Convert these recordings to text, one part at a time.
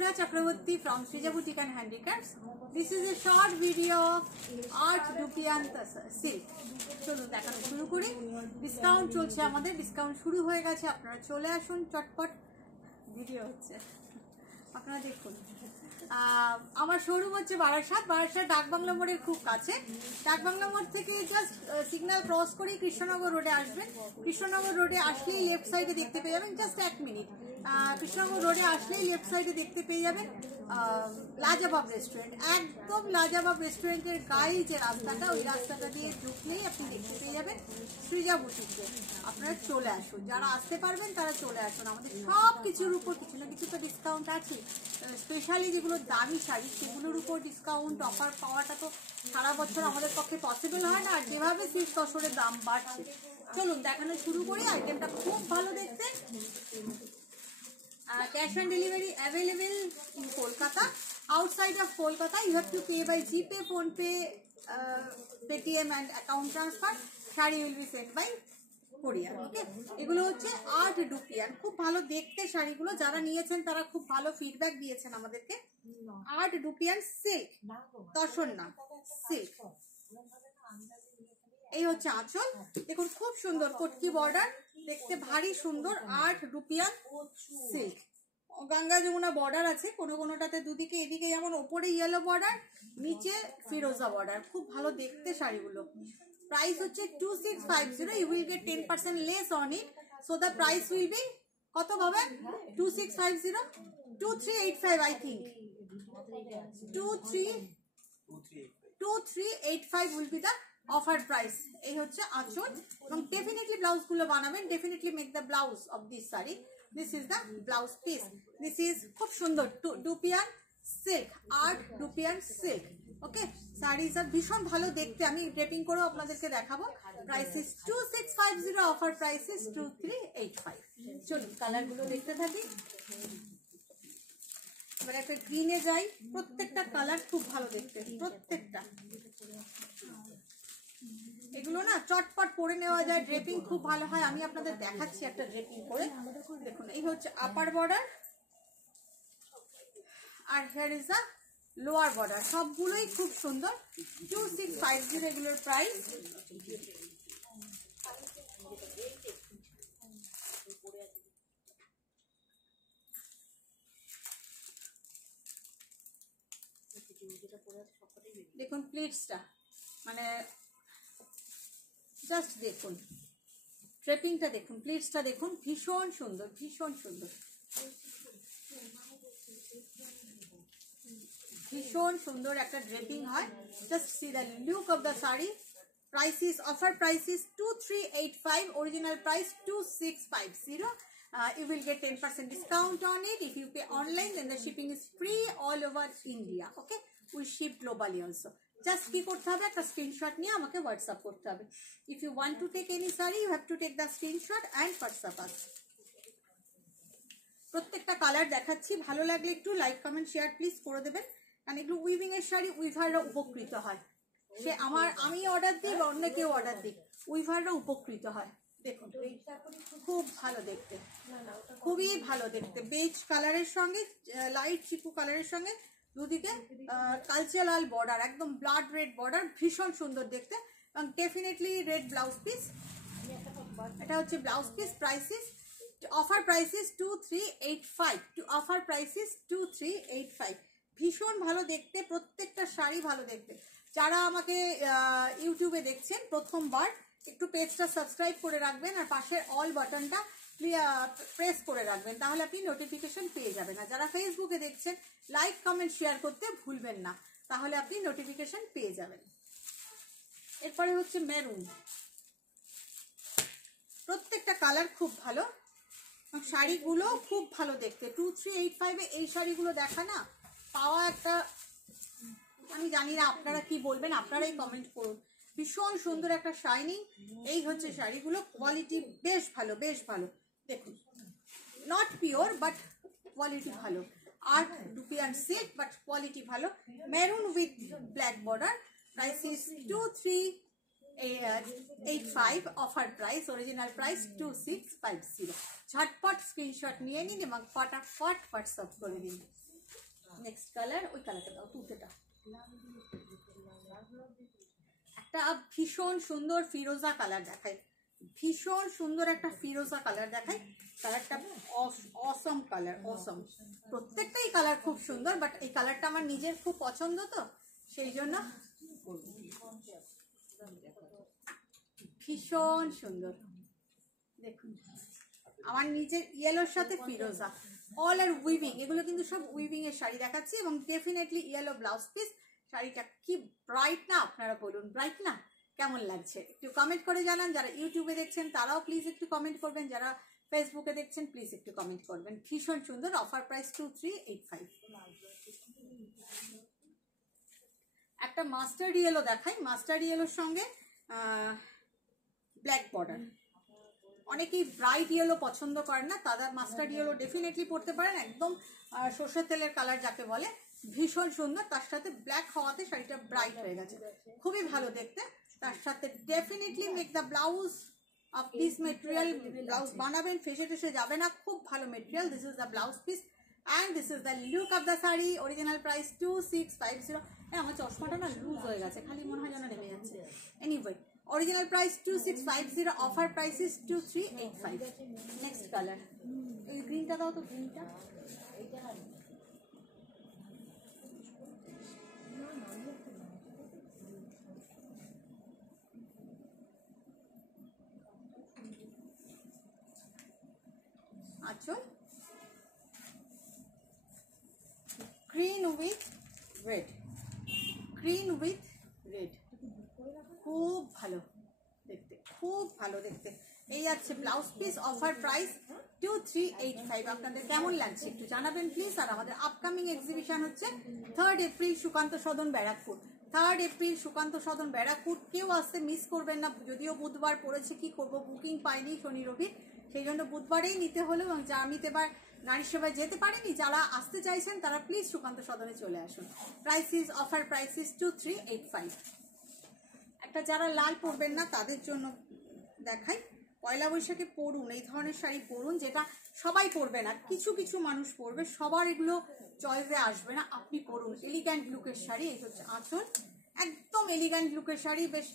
Anusha Chakravarti from Srija Boutique and Handicrafts. This is a short video of Art Dupian silk. চলুন দেখানো শুরু করি। Discount চলছে আমাদের, ডিসকাউন্ট শুরু হয়ে গেছে, আপনারা চলে আসুন, চটপট ভিডিও হচ্ছে, আপনারা দেখুন। আমার শোরুম হচ্ছে বারাসাত ডাকবাংলা মোড়ের খুব কাছে। ডাকবাংলা মোড় থেকে জাস্ট সিগন্যাল ক্রস করেই কৃষ্ণনগর রোডে আসবেন। কৃষ্ণনগর রোডে আসলেই লেফট সাইডে দেখতে পেয়ে যাবেন, জাস্ট 1 মিনিট। কৃষ্ণনগর রোডে আসলেই লেফট সাইডে দেখতে পেয়ে যাবেন লাজাবাব রেস্টুরেন্ট। একদম লাজাবাব রেস্টুরেন্টের গায়ে যে রাস্তাটা, ওই রাস্তাটা দিয়ে ঢুকলেই আপনি দেখতে পেয়ে যাবেন সৃজা বুটিকে। আপনারা চলে আসুন, যারা আসতে পারবেন তারা চলে আসুন। আমাদের সব কিছুর উপর কিছু না কিছু তো ডিসকাউন্ট আছে। স্পেশালি যেগুলো দামি শাড়ি সেগুলোর উপর ডিসকাউন্ট অফার পাওয়াটা তো সারা বছর আমাদের পক্ষে পসিবল হয় না। আর যেভাবে শীত তসরের দাম বাড়ছে, চলুন দেখানো শুরু করি। আইটেমটা খুব ভালো দেখতে। Cash on delivery available in Kolkata. Outside of Kolkata, you have to pay by GPay, PhonePe, Paytm and account transfer. Shari will be sent by courier. Okay, এগুলো হচ্ছে আর্ট ডুপিয়ান। খুব ভালো দেখতে শাড়িগুলো, যারা নিয়েছেন তারা খুব ভালো ফিডব্যাক দিয়েছেন আমাদেরকে। আর্ট ডুপিয়ান সিল্ক, তসর না সিল্ক। এই হচ্ছে আঁচল, দেখুন খুব সুন্দর কটকি বর্ডার, দেখতে ভারী সুন্দর। আর্ট রুপিয়ান সিল্ক, গঙ্গা যমুনা বর্ডার আছে কোনোটাতে দুদিকে, এদিকে যেমন ওপরে ইয়েলো বর্ডার, নিচে ফিরোজা বর্ডার। খুব ভালো দেখতে শাড়িগুলো। প্রাইস হচ্ছে 2650। You will get 10% less on it, so the price will be কত পাবেন? 2650, 2385 I think. 2385 will be the offer price. এই হচ্ছে আঁচল, এবং ডেফিনেটলি ব্লাউজ গুলো বানাবেন। Definitely make the blouse of this sari. This is the blouse piece. This is খুব সুন্দর dupion silk, art dupion silk. Okay, saris আর ভীষণ ভালো দেখতে। আমি ড্রেপিং করেও আপনাদেরকে দেখাবো। Price is 2650, offer price is 2385। চলুন কালার গুলো দেখতে থাকি। এবার একটা গ্রিনে যাই। প্রত্যেকটা কালার খুব ভালো দেখতে, প্রত্যেকটা। এগুলো না চটপট পরে নেওয়া যায়, ড্রেপিং খুব ভালো হয়। আমি আপনাদের দেখাচ্ছি একটা ড্রেপিং করে। দেখুন, এই হচ্ছে আপার বর্ডার, আর here is the lower border. সবগুলোই খুব সুন্দর। 2650 এগুলোর প্রাইস। দেখুন প্লিটসটা, মানে জাস্ট দেখুন, ট্রেপিংটা দেখুন, প্লিটসটা দেখুন, ভীষণ সুন্দর, ভীষণ সুন্দর, ভীষণ সুন্দর একটা ড্রেপিং হয়। Just see the look of the sari. Price is, offer price is 2385, original price 2650. You will get 10% discount on it. If you pay online, then the shipping is free all over India. Okay, we ship globally also. Just কি করতে হবে, একটা screenshot নিয়ে আমাকে WhatsApp করতে হবে। If you want to take any sari, you have to take the screenshot and WhatsApp us. প্রত্যেকটা colour দেখাচ্ছি, ভালো লাগলে একটু লাইক কমেন্ট শেয়ার প্লিজ করে দেবেন। কারণ এগুলো উইভিং এর শাড়ি, উইভাররা উপকৃত হয়। সে আমি অর্ডার দিই বা অন্য কেউ অর্ডার দিই, উইভাররা উপকৃত হয়। দেখুন খুব ভালো দেখতে, খুবই ভালো দেখতে। বেজ কালারের সঙ্গে লাইট চিকু কালারের সঙ্গে দুদিকে কালচে লাল বর্ডার, একদম ব্লাড রেড বর্ডার, ভীষণ সুন্দর দেখতে। এবং ডেফিনেটলি রেড ব্লাউজ পিস। এটা হচ্ছে blouse piece. Price is, offer price is 2385। Offer price is 2385। ভীষণ ভালো দেখতে, প্রত্যেকটা শাড়ি ভালো দেখতে। যারা আমাকে ইউটিউবে দেখছেন প্রথমবার, একটু পেজটা সাবস্ক্রাইব করে রাখবেন, আর পাশের অল বাটনটা প্রেস করে রাখবেন, তাহলে আপনি নোটিফিকেশন পেয়ে যাবেন। আর যারা ফেসবুকে দেখছেন, লাইক কমেন্ট শেয়ার করতে ভুলবেন না, তাহলে আপনি নোটিফিকেশন পেয়ে যাবেন। এরপরে হচ্ছে মেরুন। প্রত্যেকটা কালার খুব ভালো, শাড়িগুলো খুব ভালো দেখতে। 2385 এই শাড়িগুলো দেখা না পাওয়া একটা, আমি জানি না আপনারা কি বলবেন, আপনারাই কমেন্ট করুন। ভীষণ সুন্দর একটা শাইনিং। এই হচ্ছে শাড়িগুলো, কোয়ালিটি বেশ ভালো, বেশ ভালো। দেখুন, নট পিওর বাট কোয়ালিটি ভালো। Art dupion silk but quality ভালো। Maroon with black border. Price is 2385, offer price, original price 2650। ঝটপট স্ক্রিনশট নিয়ে নিন এবং ফটাফট হোয়াটসঅ্যাপ করে দিন। নেক্সট কালার, ওই কালারটা দাও, তুতেটা। একটা ভীষণ সুন্দর ফিরোজা কালার দেখাই, ভীষণ সুন্দর একটা ফিরোজা কালার দেখাই। কালারটা অসম কালার, অসম। প্রত্যেকটাই কালার খুব সুন্দর, বাট এই কালারটা আমার নিজের খুব পছন্দ, তো সেই জন্য ভীষণ সুন্দর। দেখুন আমার নিজের ইয়েলোর সাথে ফিরোজা, অল আর উইভিং, এগুলো কিন্তু সব উইভিং এর শাড়ি দেখাচ্ছি, এবং ডেফিনেটলি ইয়েলো ব্লাউজ পিস। শাড়িটা কি ব্রাইট না, আপনারা বলুন ব্রাইট না? কেমন লাগছে একটু কমেন্ট করে জানান। যারা ইউটিউবে দেখছেন তারাও প্লিজ একটু কমেন্ট করবেন, যারা ফেসবুকে দেখছেন প্লিজ একটু কমেন্ট করবেন। ভীষণ সুন্দর, অফার প্রাইস 2385। একটা মাস্টার্ড ইয়েলো দেখাই, মাস্টার্ড ইয়েলোর সঙ্গে ব্ল্যাক বর্ডার। অনেকেই ব্রাইট ইয়েলো পছন্দ করেন না, তারা মাস্টার্ড ইয়েলো ডেফিনেটলি পরতে পারেন, একদম সর্ষের তেলের কালার যাকে বলে। ভীষণ সুন্দর, তার সাথে ব্ল্যাক হওয়াতে শাড়িটা ব্রাইট হয়ে গেছে, খুবই ভালো দেখতে। তার সাথে definitely make the blouse of this material, blouse বানাবেন, ফেসে টেসে যাবে না, খুব ভালো material. This is the blouse piece and this is the look of the sari. Original price 2650। আমার চশমাটা না লুজ হয়ে গেছে, খালি মনে হয় যেন নেমে যাচ্ছে। Anyway, original price 2650, offer price is 2385। Next colour, এই গ্রিনটা দাও তো, গ্রিনটা। আঁচল green with red, green with red, খুব ভালো দেখতে, খুব ভালো দেখতে। এই আছে ব্লাউজ পিস, অফার প্রাইস 2385। আপনাদের কেমন লাগছে একটু জানাবেন প্লিজ। আর আমাদের আপকামিং এক্সিবিশন হচ্ছে 3rd এপ্রিল সুকান্ত সদন ব্যারাকপুর, 3rd এপ্রিল সুকান্ত সদন ব্যারাকপুর। কেউ আসতে মিস করবেন না, যদিও বুধবার পড়েছে, কি করব, বুকিং পাইনি শনি রবি, সেই জন্য বুধবারেই নিতে হলো। এবং যা আমি এবার নারী সেবায় যেতে পারিনি, যারা আসতে চাইছেন তারা প্লিজ সুকান্ত সদনে চলে আসুন। Price is, offer price is 2385। একটা যারা লাল পরবেন না তাদের জন্য দেখাই, পয়লা বৈশাখে পরুন এই ধরনের শাড়ি পরুন, যেটা সবাই পরবে না, কিছু কিছু মানুষ পরবে, সবার এগুলো চয়েসে আসবে না, আপনি পরুন। এলিগ্যান্ট লুকের শাড়ি, এই হচ্ছে আঁচল, একদম এলিগ্যান্ট লুকের শাড়ি। বেশ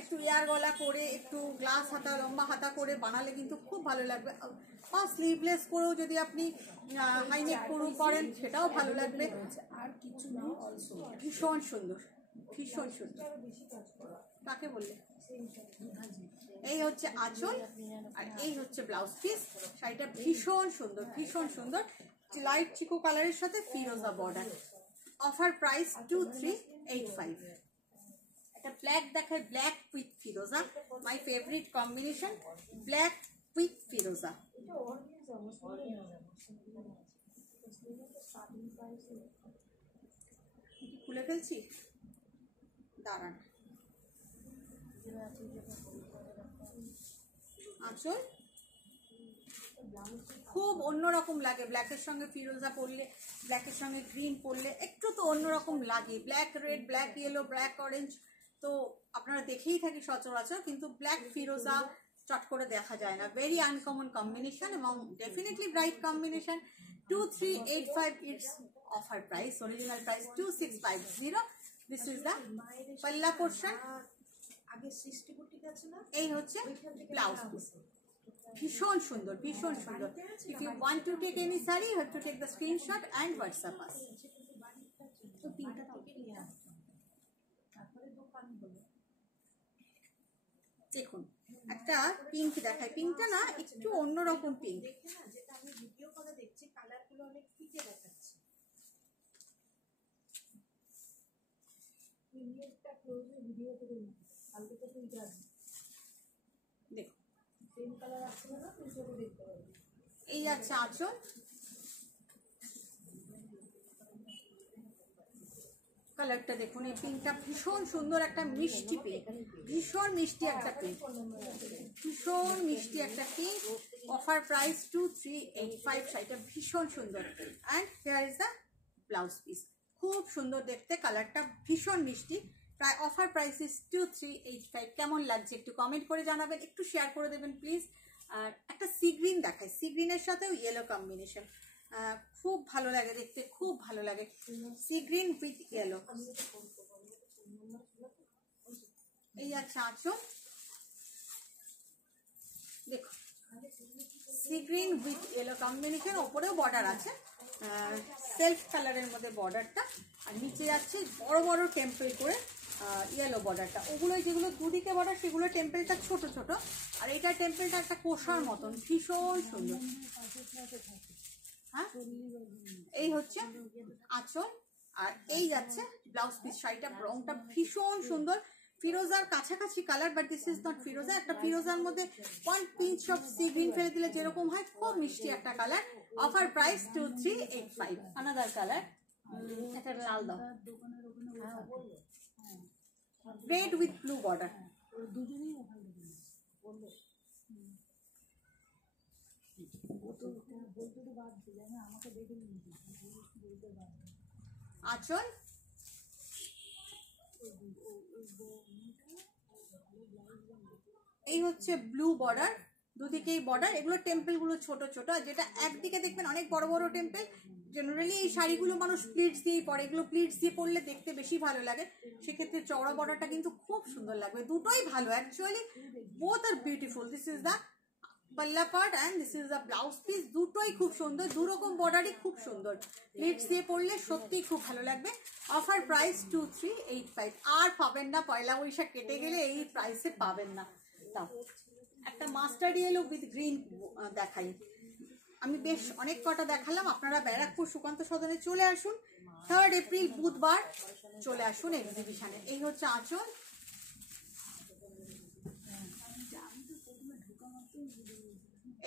একটু এয়ার গলা করে, একটু গ্লাস হাতা, লম্বা হাতা করে বানালে কিন্তু খুব ভালো লাগবে। বা স্লিভলেস করেও যদি আপনি হাইনেক করেন সেটাও ভালো লাগবে। আর কিছু না, ভীষণ সুন্দর, ভীষণ সুন্দর। কাকে বললে? এই হচ্ছে আঁচল আর এই হচ্ছে ব্লাউজ পিস। শাড়িটা ভীষণ সুন্দর, ভীষণ সুন্দর, লাইট চিকো কালারের সাথে ফিরোজা বর্ডার। Offer price 2385। একটা ব্ল্যাক দেখায়, ব্ল্যাক উইথ ফিরোজা, my favourite combination, black with ফিরোজা। খুলে ফেলছি, দাঁড়ান। আঁচল খুব অন্যরকম লাগে, ব্ল্যাকের সঙ্গে ফিরোজা পরলে, ব্ল্যাকের সঙ্গে গ্রিন পরলে একটু তো অন্যরকম লাগে। Black red, black yellow, black orange তো আপনারা দেখেই থাকি সচরাচর, কিন্তু ব্ল্যাক ফিরোজা চট করে দেখা যায় না। ভেরি আনকমন কম্বিনেশন এবং definitely bright combination. 2385 it's offer price, original price 2650। This is the palla portion. এই হচ্ছে ব্লাউজ পিস, ভীষণ সুন্দর, ভীষণ সুন্দর। If you want to take any sari, you have to take the screenshot and WhatsApp us. দেখুন একটা pink দেখায়, পিঙ্কটা না একটু অন্যরকম পিঙ্ক। যেটা আমি ভিডিও করে দেখছি, কালারগুলো অনেক ফিকে দেখাচ্ছে। ইমেজটা ক্লোজে ভিডিও করে কালকে তো তুই যাবি, দেখো সেম কালার আসছে না, তুই চলে দেখতে পারবি। এই আছে আঁচল, কালারটা দেখুন, এই পিঙ্কটা ভীষণ সুন্দর, একটা মিষ্টি পিঙ্ক, ভীষণ মিষ্টি একটা পিঙ্ক, ভীষণ মিষ্টি একটা পিঙ্ক। Offer price 2385। শাড়িটা ভীষণ সুন্দর and hair is the blouse piece, খুব সুন্দর দেখতে, কালারটা ভীষণ মিষ্টি। প্রায় অফার প্রাইস ইজ 2385। কেমন লাগছে একটু কমেন্ট করে জানাবেন, একটু শেয়ার করে দেবেন প্লিজ। আর একটা সি গ্রিন দেখায়, সি গ্রিনের সাথেও ইয়েলো কম্বিনেশন, খুব ভালো লাগে দেখতে, খুব ভালো লাগে। সি গ্রিন উইথ ইয়েলো, এই যাচ্ছে আঁচল। দেখো sea green with yellow combination, ওপরেও বর্ডার আছে সেলফ কালারের মধ্যে বর্ডারটা, আর নিচে যাচ্ছে বড় বড় টেম্পল করে ইয়েলো বর্ডারটা। ওগুলো যেগুলো দুদিকে বর্ডার সেগুলো টেম্পলটা ছোট ছোট, আর এইটা টেম্পলটা একটা কোষার মতন, ভীষণ সুন্দর। হ্যাঁ, এই হচ্ছে আঁচল, আর এই যাচ্ছে ব্লাউজ পিস। শাড়িটা রংটা ভীষণ সুন্দর, ফিরোজার কাছাকাছি colour, but this is not ফিরোজা। একটা ফিরোজার মধ্যে 1 পিঞ্চ অফ সি গ্রিন ফেলে দিলে যেরকম হয়, খুব মিষ্টি একটা colour. Offer price 2385। Another colour, এটা লাল দাও, রেড উইথ ব্লু বর্ডার। আঁচল, এই হচ্ছে ব্লু বর্ডার, দুদিকেই বর্ডার। এগুলো টেম্পল গুলো ছোট ছোট, আর যেটা একদিকে দেখবেন অনেক বড় বড় টেম্পল। জেনারেলি এই শাড়িগুলো মানুষ প্লিটস দিয়েই পরে, এগুলো প্লিটস দিয়ে পরলে দেখতে বেশি ভালো লাগে। সেক্ষেত্রে চওড়া বর্ডারটা কিন্তু খুব সুন্দর লাগবে। দুটোই ভালো actually, both are beautiful. This is the palla part and this is the blouse piece. দুটোই খুব সুন্দর, দুরকম বর্ডারই খুব সুন্দর। প্লিটস দিয়ে পরলে সত্যিই খুব ভালো লাগবে। Offer price 2385। আর পাবেন না, পয়লা বৈশাখ কেটে গেলে এই প্রাইসে পাবেন না। তাও একটা মাস্টার্ড ইয়েলো উইথ গ্রিন দেখাই। আমি বেশ অনেক কটা দেখালাম। আপনারা ব্যারাকপুর সুকান্ত সদনে চলে আসুন, 3 এপ্রিল বুধবার চলে আসুন এক্সিবিশনে। এই হচ্ছে আঁচল,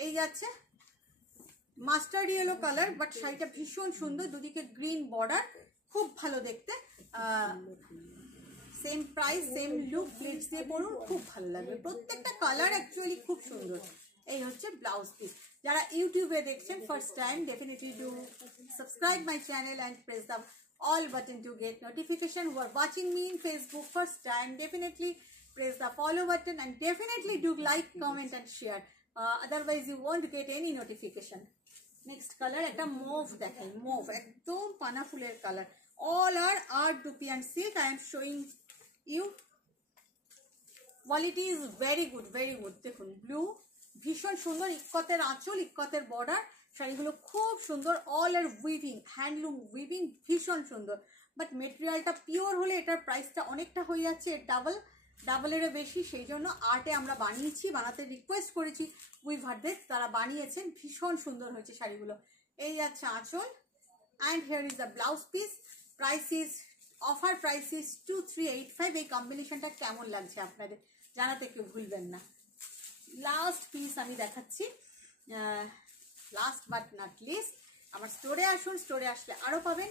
এই যাচ্ছে মাস্টার্ড ইয়েলো কালার, বাট শাড়িটা ভীষণ সুন্দর, দুদিকে গ্রিন বর্ডার, খুব ভালো দেখতে। Same price, same look, pleats দিয়ে পরুন, খুব ভালো লাগবে। প্রত্যেকটা কালার অ্যাকচুয়ালি খুব সুন্দর। এই হচ্ছে ব্লাউজ পিস। যারা ইউটিউবে দেখছেন first time, definitely do subscribe my channel and press the all button to get notification. Who are watching me in Facebook first time, definitely press the follow button and definitely do like, comment and share. Otherwise you won't get any notification. Next color একটা move দেখাই, move একদম পানা ফুলের colour. all are art dupian silk. I am showing you, quality is very good, very good. দেখুন blue, ভীষণ সুন্দর, ইক্কতের আঁচল, ইক্কতের border. শাড়িগুলো খুব সুন্দর, অল আর উইভিং, হ্যান্ডলুম উইভিং, ভীষণ সুন্দর। বাট মেটেরিয়ালটা পিওর হলে এটার প্রাইসটা অনেকটা হয়ে যাচ্ছে ডাবলেরও বেশি। সেই জন্য আর্টে আমরা বানিয়েছি, বানাতে রিকোয়েস্ট করেছি উইভারদের, তারা বানিয়েছেন, ভীষণ সুন্দর হয়েছে শাড়িগুলো। এই যাচ্ছে আঁচল, and here is the blouse piece. Price is, offer price is 2385। এই কম্বিনেশনটা কেমন লাগছে আপনাদের জানাতে কেউ ভুলবেন না। লাস্ট পিস আমি দেখাচ্ছি, লাস্ট বাট নট লিস্ট। আমার স্টোরে আসুন, স্টোরে আসলে আরও পাবেন।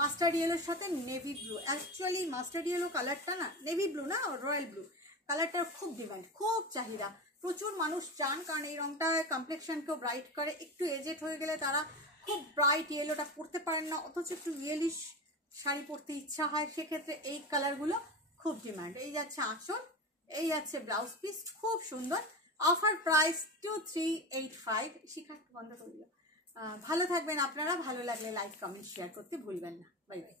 মাস্টার্ড ইয়েলোর সাথে navy blue, actually mustard yellow কালারটা না, নেভি ব্লু না, রয়্যাল ব্লু কালারটার খুব ডিমান্ড, খুব চাহিদা, প্রচুর মানুষ চান, কারণ এই রঙটা কমপ্লেকশনকেও ব্রাইট করে। একটু এজেড হয়ে গেলে তারা খুব ব্রাইট ইয়েলোটা পরতে পারেন না, অথচ একটু ইয়েলিশ শাড়ি পরতে ইচ্ছা হয়, সেক্ষেত্রে এই কালারগুলো খুব ডিমান্ড। এই যাচ্ছে আঁচল, এই যাচ্ছে ব্লাউজ পিস, খুব সুন্দর। Offer price 2385। শিখা বন্ধ করে দিল। ভালো থাকবেন আপনারা, ভালো লাগলে লাইক, কমেন্ট, শেয়ার করতে ভুলবেন না। Bye bye.